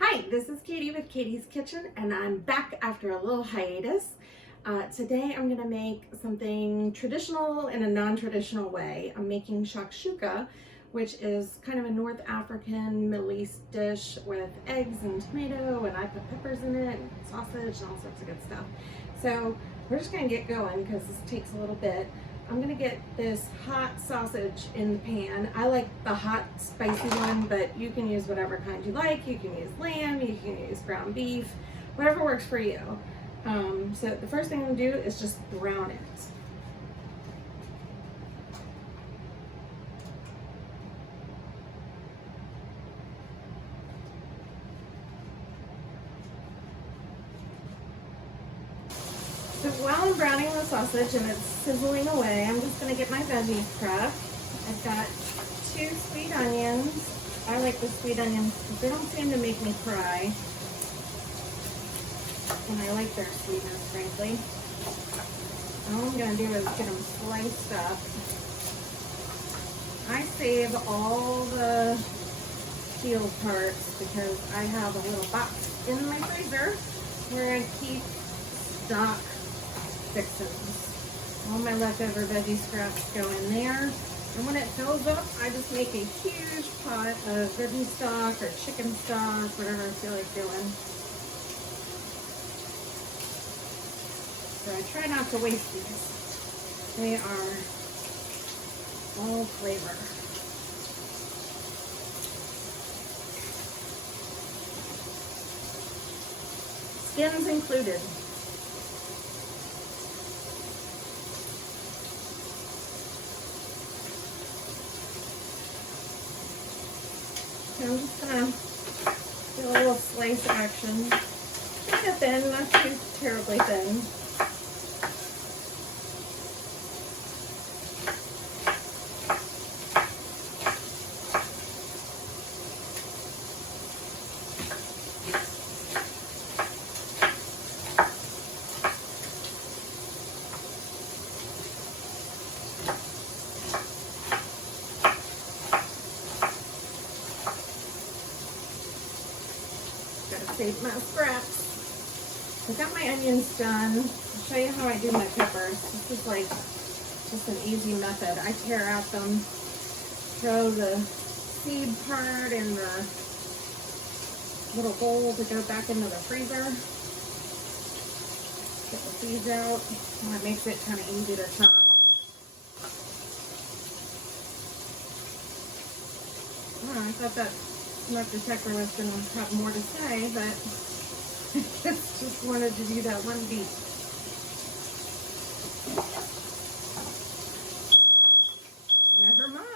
Hi, this is Katie with Katie's Kitchen, and I'm back after a little hiatus. Today I'm going to make something traditional in a non-traditional way. I'm making shakshuka, which is kind of a North African, Middle East dish with eggs and tomato, and I put peppers in it, and sausage, and all sorts of good stuff. So we're just going to get going because this takes a little bit. I'm gonna get this hot sausage in the pan. I like the hot, spicy one, but you can use whatever kind you like. You can use lamb, you can use ground beef, whatever works for you. So the first thing I'm gonna do is just brown it. So while I'm browning the sausage and it's sizzling away, I'm just going to get my veggies prepped. I've got 2 sweet onions. I like the sweet onions because they don't seem to make me cry. And I like their sweetness, frankly. All I'm going to do is get them sliced up. I save all the peeled parts because I have a little box in my freezer where I keep stock fixins. All my leftover veggie scraps go in there, and when it fills up, I just make a huge pot of veggie stock or chicken stock, whatever I feel like doing. So I try not to waste these. They are all flavor. Skins included. I'm just gonna do a little slice action. Kind of thin, not too terribly thin. Save my scraps. I got my onions done. I'll show you how I do my peppers. This is like just an easy method. I tear out them, throw the seed part in the little bowl to go back into the freezer. Get the seeds out, and it makes it kind of easy to chop. Oh, I thought that smoke detector was going to have more to say, but I just wanted to do that one beat. Never mind.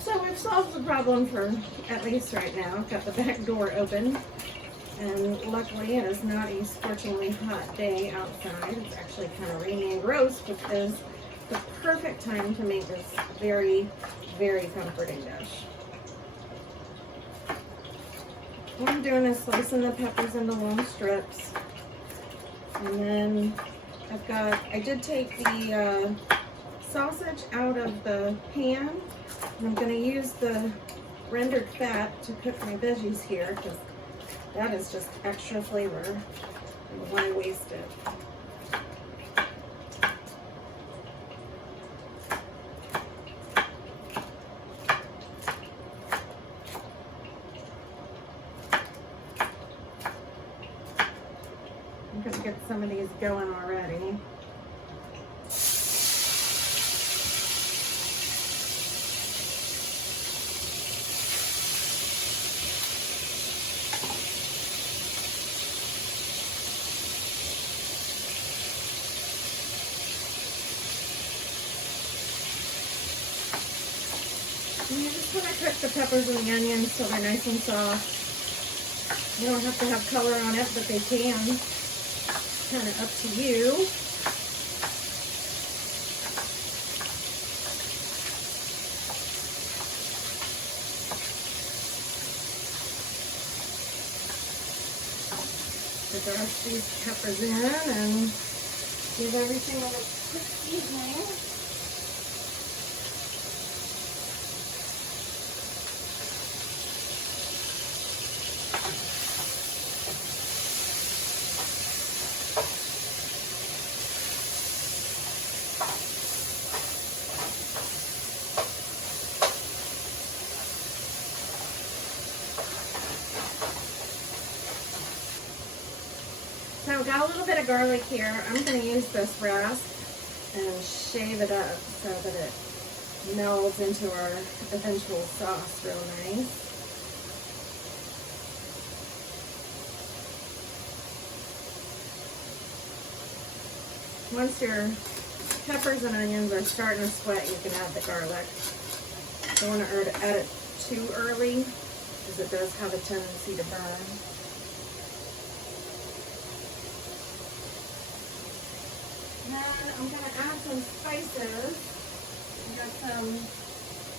So we've solved the problem for at least right now. I've got the back door open, and luckily it is not a scorchingly hot day outside. It's actually kind of rainy and gross, which is the perfect time to make this very, very comforting dish. What I'm doing is slicing the peppers into long strips, and then I did take the sausage out of the pan. And I'm going to use the rendered fat to cook my veggies here because that is just extra flavor and why waste it. I'm going to get some of these going already. And you just want to cook the peppers and the onions so they're nice and soft. You don't have to have color on it, but they can. kind of up to you. Dust these peppers in and give everything a quick seasoning. So I've got a little bit of garlic here. I'm going to use this rasp and shave it up so that it melds into our eventual sauce real nice. Once your peppers and onions are starting to sweat, you can add the garlic. Don't want to add it too early because it does have a tendency to burn. Then I'm going to add some spices. I got some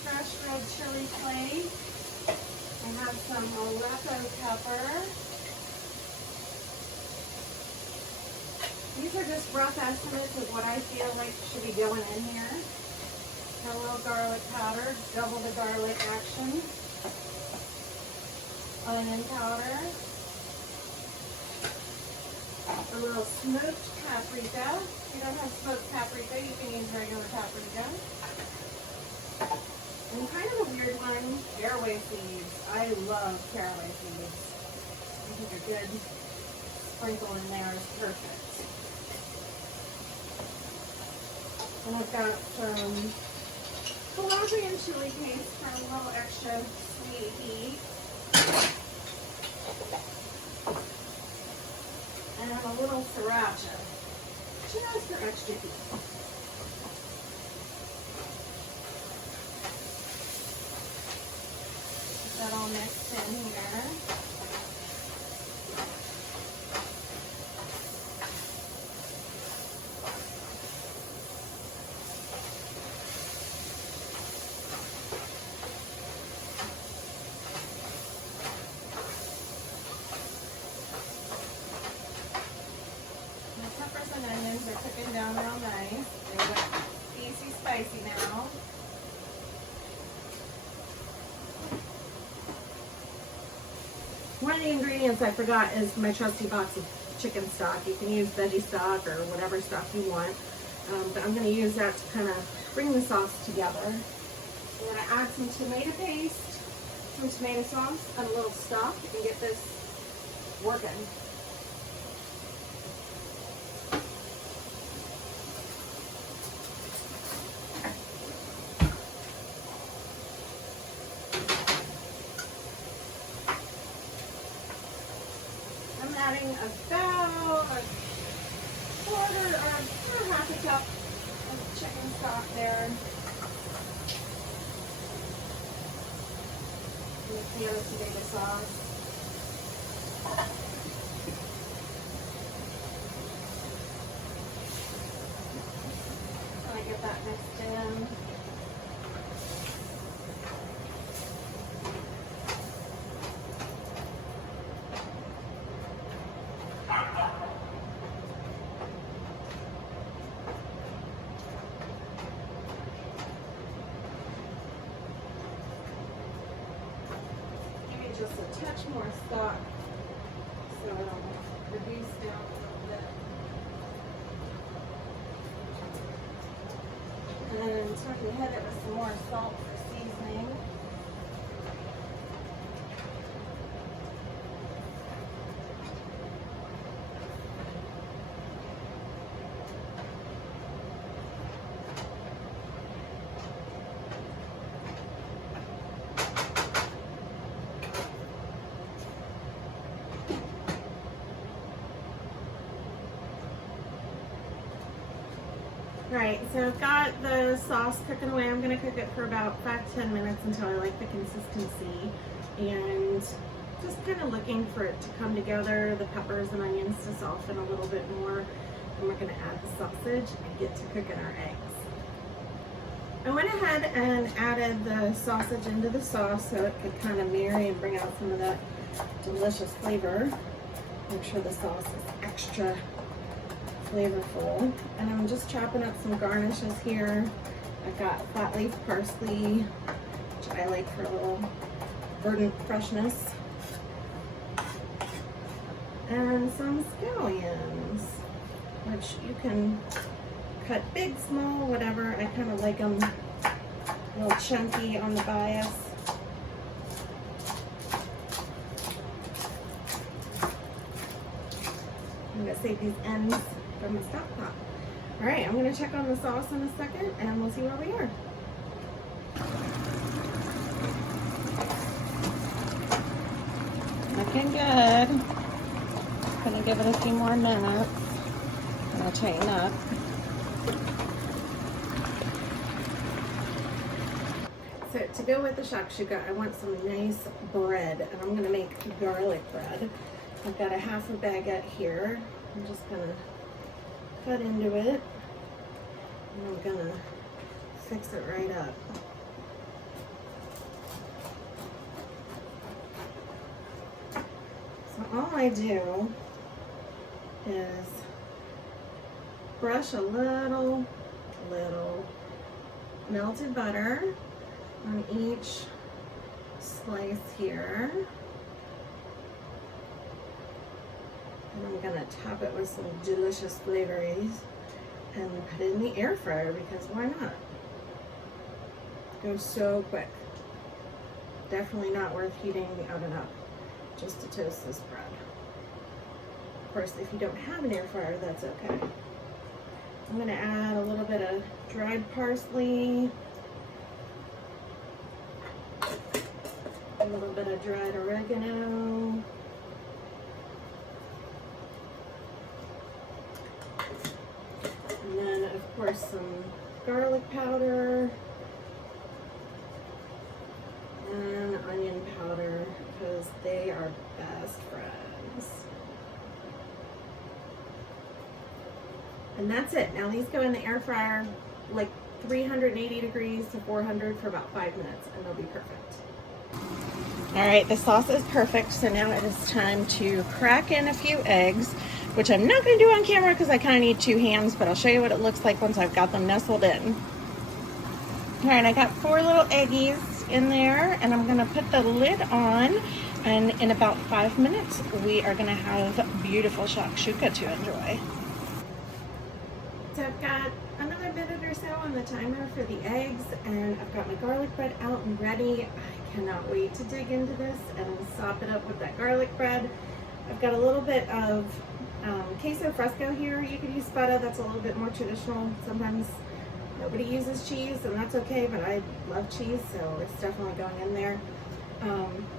fresh red chili flakes. I have some Morocco pepper. These are just rough estimates of what I feel like should be going in here. A little garlic powder, double the garlic action. Onion powder. A little smoked paprika. If you don't have smoked paprika, you can use regular paprika. And kind of a weird one, caraway seeds. I love caraway seeds. I think a good sprinkle in there is perfect. And I've got some Calabrian chili paste for a little extra sweet heat. And a little sriracha, just for extra heat. Get that all mixed in here. Onions are cooking down real nice. They look easy spicy now. One of the ingredients I forgot is my trusty box of chicken stock. You can use veggie stock or whatever stock you want, but I'm going to use that to kind of bring the sauce together. I'm going to add some tomato paste, some tomato sauce, and a little stock and get this working. Adding about a quarter or half a cup of chicken stock there. Mix the other tomato sauce. And I get that mixed in. Just a touch more stock so it'll reduce down a little bit. And then tuck and hit it with some more salt for seasoning. Right, so I've got the sauce cooking away. I'm going to cook it for about 5 to 10 minutes until I like the consistency. And Just kind of looking for it to come together, the peppers and onions to soften a little bit more. And we're gonna add the sausage and get to cooking our eggs. I went ahead and added the sausage into the sauce so it could kind of marry and bring out some of that delicious flavor. Make sure the sauce is extra flavorful. And I'm just chopping up some garnishes here. I've got flat leaf parsley, which I like for a little verdant freshness. And some scallions, which you can cut big, small, whatever. I kind of like them a little chunky on the bias. I'm gonna save these ends for my stock pot. All right, I'm gonna check on the sauce in a second and we'll see where we are. Looking good. Gonna give it a few more minutes. I'm gonna tighten up. So to go with the shakshuka, I want some nice bread, and I'm gonna make garlic bread. I've got a half a baguette here. I'm just gonna cut into it, and I'm gonna fix it right up. So all I do is brush a little melted butter on each slice here. And I'm gonna top it with some delicious flavors and put it in the air fryer because why not? It goes so quick. Definitely not worth heating the oven up just to toast this bread. Of course, if you don't have an air fryer, that's okay. I'm gonna add a little bit of dried parsley, a little bit of dried oregano, and then of course some garlic powder and onion powder because they are best friends. And that's it. Now these go in the air fryer like 380 degrees to 400 for about 5 minutes and they'll be perfect. All right, the sauce is perfect. So now it is time to crack in a few eggs, which I'm not gonna do on camera because I kind of need 2 hands, but I'll show you what it looks like once I've got them nestled in. All right, I got 4 little eggies in there and I'm gonna put the lid on, and in about 5 minutes, we are gonna have beautiful shakshuka to enjoy. So I've got another minute or so on the timer for the eggs, and I've got my garlic bread out and ready. I cannot wait to dig into this and sop it up with that garlic bread. I've got a little bit of queso fresco here. You could use feta, that's a little bit more traditional. Sometimes nobody uses cheese, and that's okay, but I love cheese, so it's definitely going in there.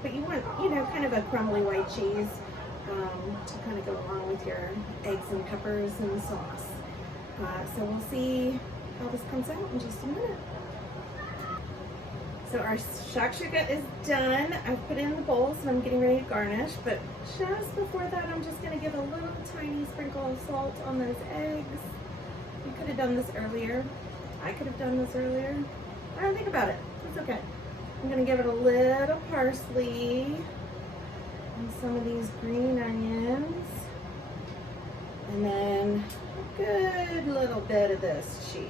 But you want, you know, kind of a crumbly white cheese to kind of go along with your eggs and peppers and the sauce. So we'll see how this comes out in just a minute. So our shakshuka is done. I've put it in the bowls and I'm getting ready to garnish, but just before that I'm just gonna give a little tiny sprinkle of salt on those eggs. You could have done this earlier. I could have done this earlier. I don't think about it, it's okay. I'm gonna give it a little parsley and some of these green onions. And then a good little bit of this cheese.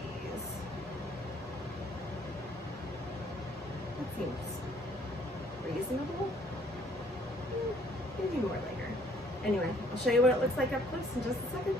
That seems reasonable. Maybe more later. Anyway, I'll show you what it looks like up close in just a second.